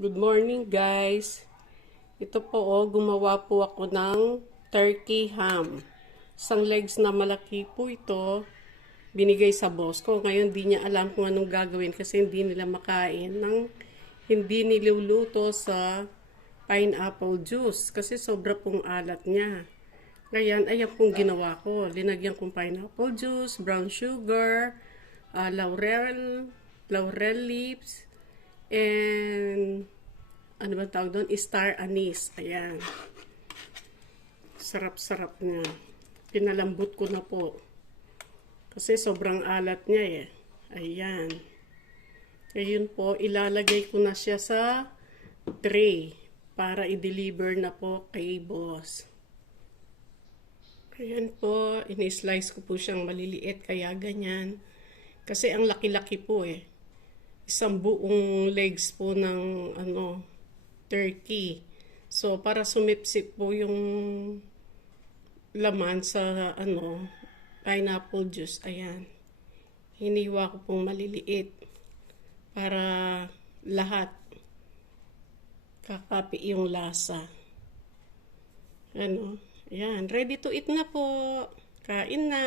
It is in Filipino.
Good morning guys. Ito po gumawa po ako ng turkey ham. Isang legs na malaki po ito. Binigay sa boss ko. Ngayon di niya alam kung anong gagawin kasi hindi nila makain ng hindi niluluto sa pineapple juice kasi sobra pong alat niya. Ngayon, ayan pong ginawa ko. Linagyan kong pineapple juice, brown sugar, laurel leaves, and ano ba tawag doon? Star anise. Ayan. Sarap-sarap niya. Pinalambot ko na po. Kasi sobrang alat niya eh. Ayan. Ayun po, ilalagay ko na siya sa tray para i-deliver na po kay boss. Ayan po, ini-slice ko po siyang maliliit kaya ganyan. Kasi ang laki-laki po eh. Isang buong legs po ng turkey. So para sumipsip po yung laman sa pineapple juice. Ayan. Hiniwa ko pong maliliit para lahat kakapi yung lasa. Ayan, ready to eat na po. Kain na.